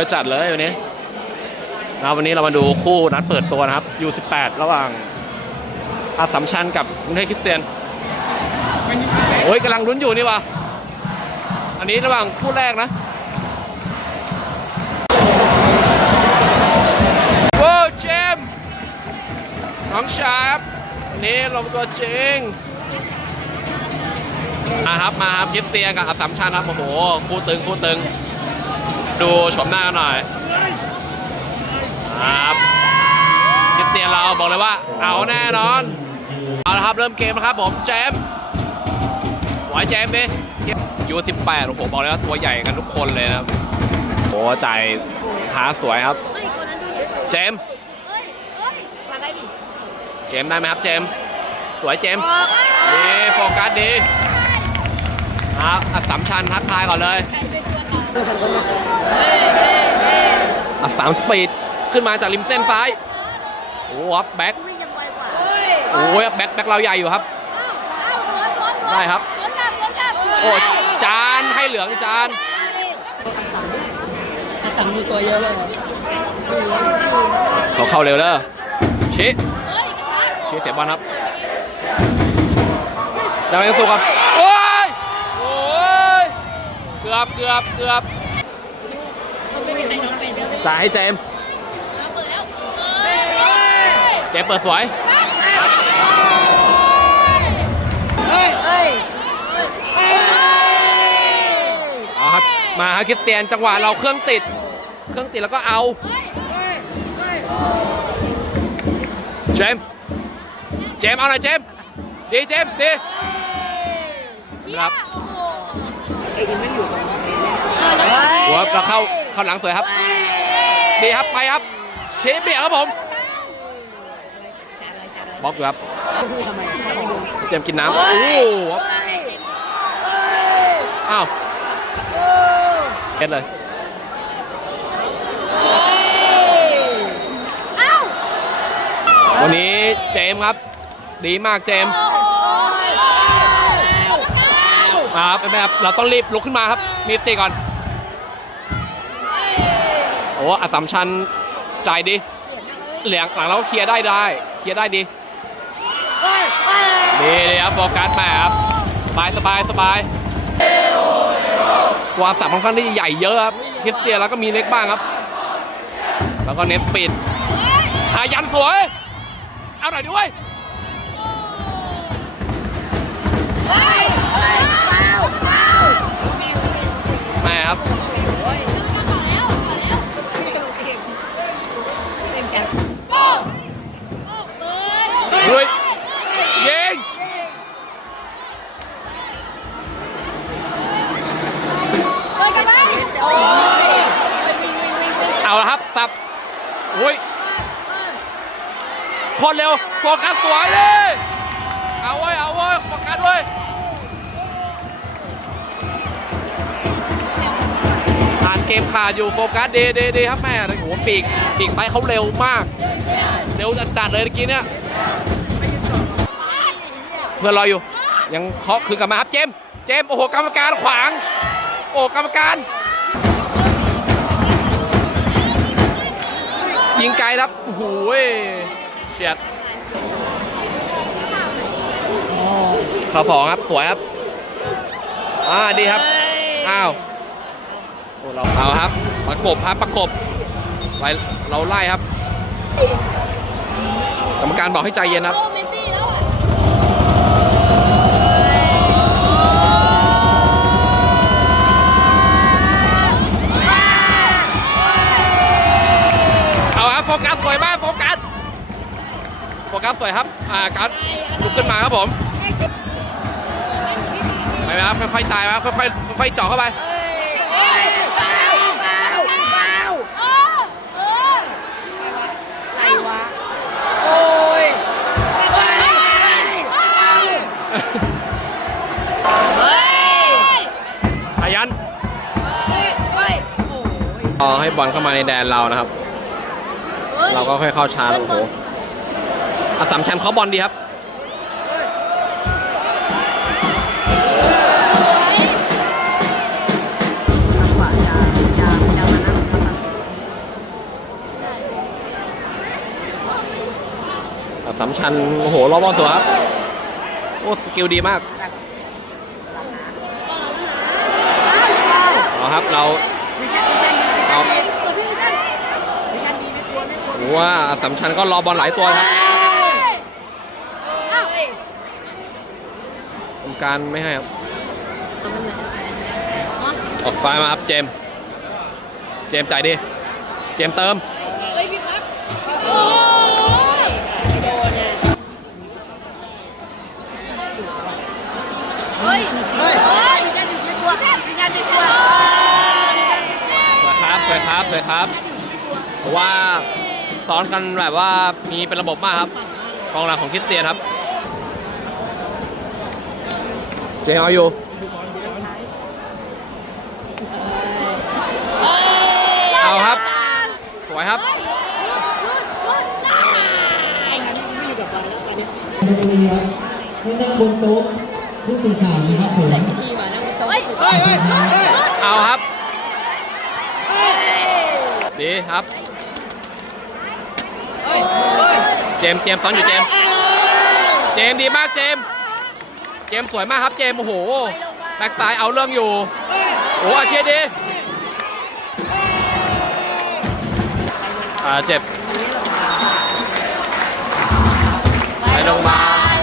อะจัดเลยวันนี้นะวันนี้เรามาดูคู่นัดเปิดตัวนะครับ U18 ระหว่างอาสัมชัญกับกรุงเทพคริสเตียนโอ้ยกำลังลุ้นอยู่นี่วะอันนี้ระหว่างคู่แรกนะโอ้เจมส์น้องชารับนี่ลงตัวจริงมาครับมาครับคริสเตียนกับอาสัมชัญครับโอ้โหคู่ตึงคู่ตึง ดูชมหน้ากันหน่อยครับคริสเตียนเราบอกเลยว่า เอาแน่นอน เอาละครับเริ่มเกมนะครับผมเจมส์ไหวเจมส์ดิยูสิบแปดโอ้โหบอกเลยว่าตัวใหญ่กันทุกคนเลยนะครับโอ้ใจายหาสวยครับเฮ้ยคนนั้นดูเจมส์เฮ้ยเฮ้ยมาได้ดิเจมส์ได้ไหมครับเจมส์สวยเจมส์ออกดีโฟกัสดีครับอัดสามชันทักทายก่อนเลย ต้องทำคนละเฮ้ยเฮ้ยเฮ้ยอัดสามสปีดขึ้นมาจากริมเส้นซ้ายโอ้โหครับแบ็ควิ่งยังไวกว่าเฮ้ยโอ้ยแบ็คแบ็คเราใหญ่อยู่ครับอ้าวอ้าวสวนสวนสวนได้ครับสวนกลับสวนกลับ โอ้จานให้เหลืองจานสั่งมีตัวเยอะเลยสี่ร้อยสิบสี่เขาเข้าเร็วเด้อชิเฮ้ยกระชากชิเสียบอลครับดาวยังสุกครับโอ้ยโอ้ยเกือบเกือบเกือบจ่ายให้เจมเจมเปิดสวยเอาครับมาครับคริสเตียนจังหวะเราเครื่องติด เครื่องติดแล้วก็เอาเจมเจมเอาหน่อยเจมดีเจมดีครับ อ้โหไอ้อินไม่อยู่ตรงนั้นเองเนี่ยเออแล้วหัวเราเข้าเข้าหลังสวยครับดีครับไปครับเชฟเบียร์ครับผมบล็อกอยู่ครับทำไมไม่ดูเจมส์กินน้ำโอ้โหครับอ้าวเอ็ดเลยเอ้าวันนี้เจมส์ครับ ดีมากเจมส์โอ้โห มาครับไม่เป็นไรครับเราต้องรีบลุกขึ้นมาครับ มีสติก่อน โอ้อสสัมชัญใจดีเหลียงหลังเราเคลียร์ได้ได้ เคลียร์ได้ดีดีเลยครับโฟกัสแปครับสบายสบายสบายตัวสับค่อนข้างที่ใหญ่เยอะครับคริสเตียแล้วก็มีเล็กบ้างครับ แล้วก็เนสปีดหายันสวย เอาหน่อยด้วย ครับเฮ้ยไม่ต้องต่อแล้วต่อแล้วเก่งเก่งแกโก้โก้เปิดเฮ้ยยิงเปิดกันไปโอ้ยเฮ้ยวิ่งวิ่งวิ่งวิ่งเอาละครับสับอุ้ยโคนเร็วโฟกัสสวยเลยเอาเว้ยเอาเว้ยโฟกัสเว้ย เกมขาดอยู่โฟกัสดีดีดีครับแม่โอ้โหปีกปีกไปเขาเร็วมาก เร็วจัดๆเลยเมื่อกี้เนี่ยเพื่อนรออยู่ ยังเคาะคืนกลับมาครับเจมส์เจมส์โอ้โหกรรมการขวาง โอ้กรรมการ ยิงไกลครับโอ้โหเฉียดข่าวสองครับ สวยครับ อ่า ดีครับ อ้าว โอ้เราเอาครับ ประกบครับประกบไเราไล่ครับกรรมการบอกให้ใจเย็นครับโอ้เมสซี่แล้วอะเอาครับโฟกัสสวยมากโฟกัสโฟกัสสวยครับ อ่าการดลุกขึ้นมาครับผมไปไหมครับค่อยๆจ่ายครับค่อยๆค่อยๆเจาะเข้าไปเฮ้ย เฮ้ยเปล่าเปล่าเปล่าเออ เออไรวะ โอ้ยเฮ้ยเฮ้ยเฮ้ยอายันเฮ้ยเฮ้ยโอ้ยรอให้บอลเข้ามาในแดนเรานะครับเราก็ค่อยเข้าชาร์จโอ้โหอาสามชมป์เขาบอลดีครับ ชันโอ้โหรอบบอลสวยครับโอ้สกิลดีมากเอาครับเราเอาเกิดพี่ชันไม่ชันดีไม่กลัวไม่กลัวผมว่าอัสสัมชันก็รอบอลหลายตัวครับอ้าวกรรมการไม่ให้ครับออกซ้ายมาครับเจมส์เจมส์จ่ายดิ เจมส์เติม ครับสวยครับสวยครับเพราะว่าซ้อนกันแบบว่ามีเป็นระบบมากครับกองหลังของคริสเตียนครับ เจมส์เอาอยู่เอาครับ สวยครับใช่งั้นไม่อยู่กับบอลแล้วตอนนี้ไม่ได้ครับไม่นั่งบนโต๊ะผู้สื่อข่าวนะครับผมใส่พิธีมานั่งบนโต๊ะเฮ้ยเฮ้ยเฮ้ยเฮ้ยเอาครับ ดีครับเฮ้ยเฮ้ยเจมส์เจมส์ซ้อนอยู่เจมส์เจมส์ดีมากเจมส์เจมส์สวยมากครับเจมส์โอ้โหแบ็กซ้ายเอาเรื่องอยู่โอ้อาเชียดีอ่าเจ็บไปโรงพยาบาล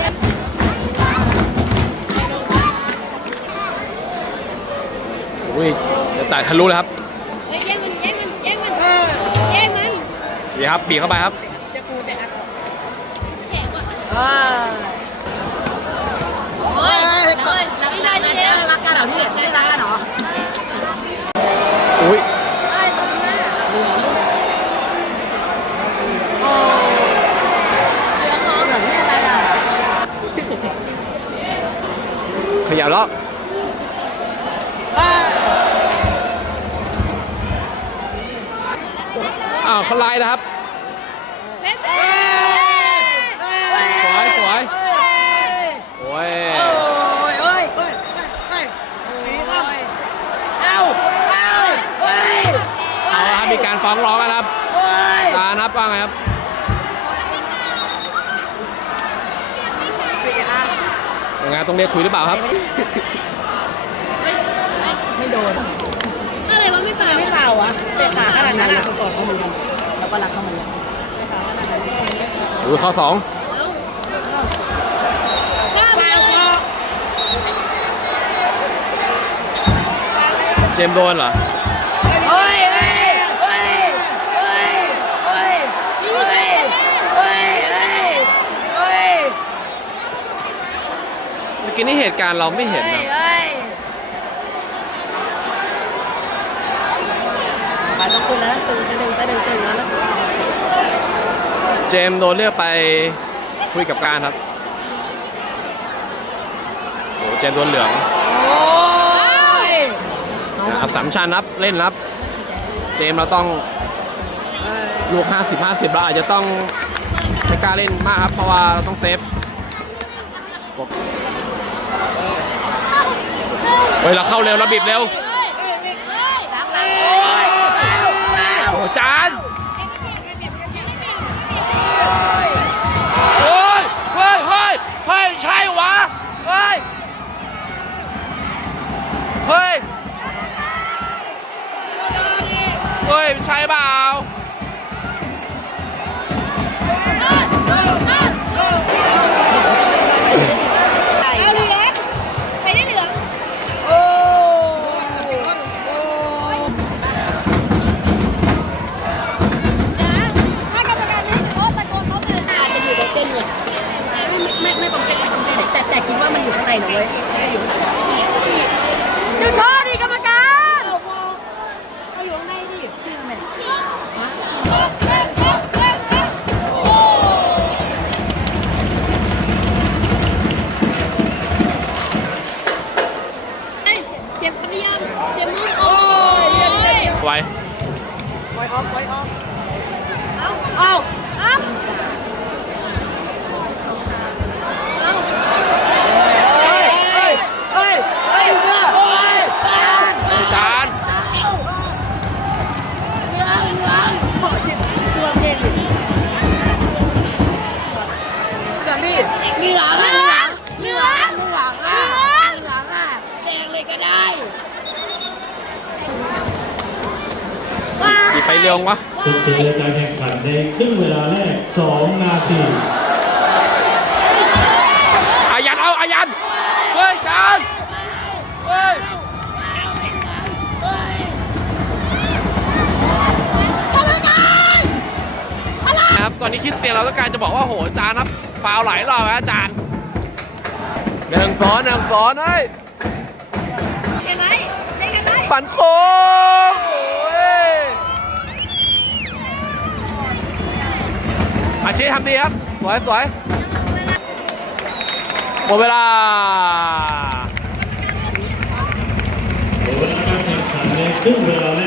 อุ้ยจะจ่ายทะลุเลยครับ ดีครับบีเข้าไปครับจะกูแต่อัดแข็งว่ะโอ้ยเฮ้ยเฮ้ยไม่ได้เลยเนี่ยรักกันเหรอพี่ไม่รักกันเหรออุ้ยได้ตรงห อ้าวเขาไล่นะครับเพชรสวยสวยโอ้ยโอ้ยโอ้ยเฮ้ยเฮ้ยนี่โอ้ต้องยเอ้าเอ้าเฮ้ยเอาละครับมีการฟ้องร้องกันะครับเฮ้ยตานับว่าไงครับเปลี่ยนอะยังไงต้องเรียกคุยหรือเปล่าครับ ไม่โดน เปล่าไม่ข่าวอะเตะขาขนาดนั้นอะก่อนเขาเหมือนกันแล้วก็รักเขาเหมือนกันอุ้ยข้อสองข้ามฟาวก็เจมส์โดนเหรอเฮ้ยเฮ้ยเฮ้ยเฮ้ยเฮ้ยเฮ้ยเฮ้ยเฮ้ยเฮ้ยเมื่อกี้นี่เหตุการณ์เราไม่เห็นนะ เฮ้ยไปต้องคุณแล้วนะ ตึงตึงตึงตึงแล้วนะเจมส์โดนเรียกไปคุยกับการครับโอ้เจมส์โดนเหลืองโอ้ยอับสามชันครับเล่นครับ เจมส์เราต้องลูก 50 50เราอาจจะต้องไม่กล้าเล่นมากครับ เพราะว่าเราต้องเซฟโฟกเฮ้ยเราเข้าเร็วเราบีบเร็ว จานเฮ้ยเฮ้ยเฮ้ยเฮ้ยใช่วะเฮ้ยเฮ้ยเฮ้ยใช่เปล่าเอา อกปออกเอาเอาเอาเฮ้ยเฮ้ยเฮ้ยเฮ้ยเฮ้ยจาจานเปิดจิบตัเก่งดิเรื่องนี้ มีหลัง งดิเร็ววะสุดเจอการแข่งขันในครึ่งเวลาแรก2นาทีอายันเอาอายันเฮ้ยจานเฮ้ยครับตอนนี้คริดเสียนเราต้องการจะบอกว่าโหจานครับฟาวหลายรอบแล้วจานหนึ่งสอนหนึ่งสอนเฮ้ยเห็นไหมเห็นไหมปั่นโค้งโอ้ยีทำดีครับ สวยสวยหมดเวลาโดยการแข่งขันในครึ่งเวลาแรกนะครับผมจะว่าทีมเ